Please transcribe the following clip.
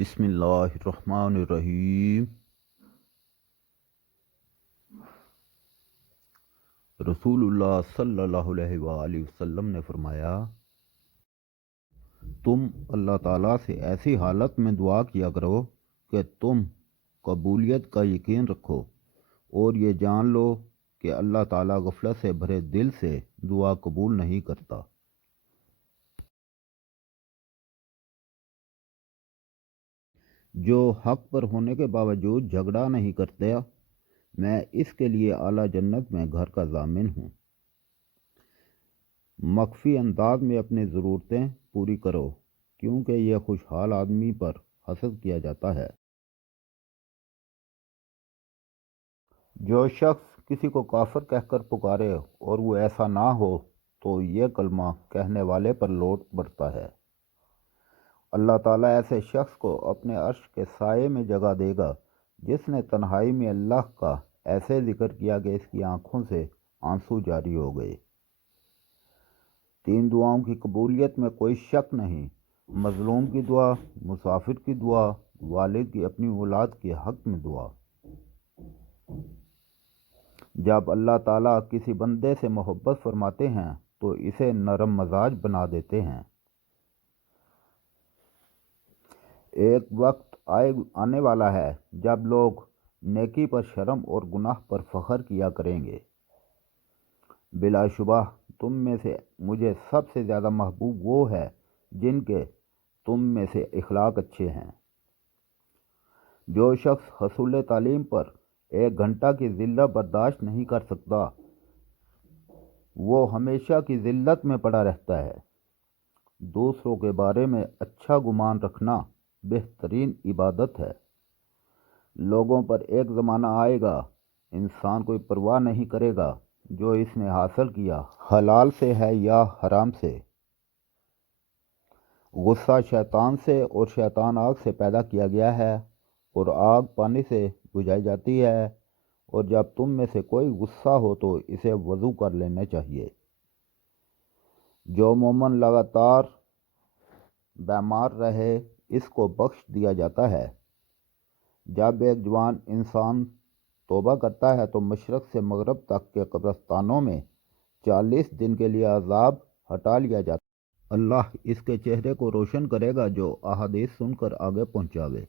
بسم اللہ الرحمن الرحیم۔ رسول اللہ صلی اللہ علیہ وآلہ وسلم نے فرمایا، تم اللہ تعالیٰ سے ایسی حالت میں دعا کیا کرو کہ تم قبولیت کا یقین رکھو اور یہ جان لو کہ اللہ تعالیٰ غفلت سے بھرے دل سے دعا قبول نہیں کرتا۔ جو حق پر ہونے کے باوجود جھگڑا نہیں کرتے، میں اس کے لیے اعلیٰ جنت میں گھر کا ضامن ہوں۔ مخفی انداز میں اپنی ضرورتیں پوری کرو، کیونکہ یہ خوشحال آدمی پر حسد کیا جاتا ہے۔ جو شخص کسی کو کافر کہہ کر پکارے اور وہ ایسا نہ ہو تو یہ کلمہ کہنے والے پر لوٹ پڑتا ہے۔ اللہ تعالیٰ ایسے شخص کو اپنے عرش کے سائے میں جگہ دے گا جس نے تنہائی میں اللہ کا ایسے ذکر کیا کہ اس کی آنکھوں سے آنسو جاری ہو گئے۔ 3 دعاؤں کی قبولیت میں کوئی شک نہیں: مظلوم کی دعا، مسافر کی دعا، والد کی اپنی اولاد کے حق میں دعا۔ جب اللہ تعالیٰ کسی بندے سے محبت فرماتے ہیں تو اسے نرم مزاج بنا دیتے ہیں۔ ایک وقت آنے والا ہے جب لوگ نیکی پر شرم اور گناہ پر فخر کیا کریں گے۔ بلا شبہ تم میں سے مجھے سب سے زیادہ محبوب وہ ہے جن کے تم میں سے اخلاق اچھے ہیں۔ جو شخص حصول تعلیم پر 1 گھنٹہ کی ذلت برداشت نہیں کر سکتا، وہ ہمیشہ کی ذلت میں پڑا رہتا ہے۔ دوسروں کے بارے میں اچھا گمان رکھنا بہترین عبادت ہے۔ لوگوں پر ایک زمانہ آئے گا، انسان کوئی پرواہ نہیں کرے گا جو اس نے حاصل کیا حلال سے ہے یا حرام سے۔ غصہ شیطان سے اور شیطان آگ سے پیدا کیا گیا ہے، اور آگ پانی سے بجھائی جاتی ہے، اور جب تم میں سے کوئی غصہ ہو تو اسے وضو کر لینا چاہیے۔ جو مومن لگاتار بیمار رہے اس کو بخش دیا جاتا ہے۔ جب ایک جوان انسان توبہ کرتا ہے تو مشرق سے مغرب تک کے قبرستانوں میں 40 دن کے لیے عذاب ہٹا لیا جاتا ہے۔ اللہ اس کے چہرے کو روشن کرے گا جو احادیث سن کر آگے پہنچاوے۔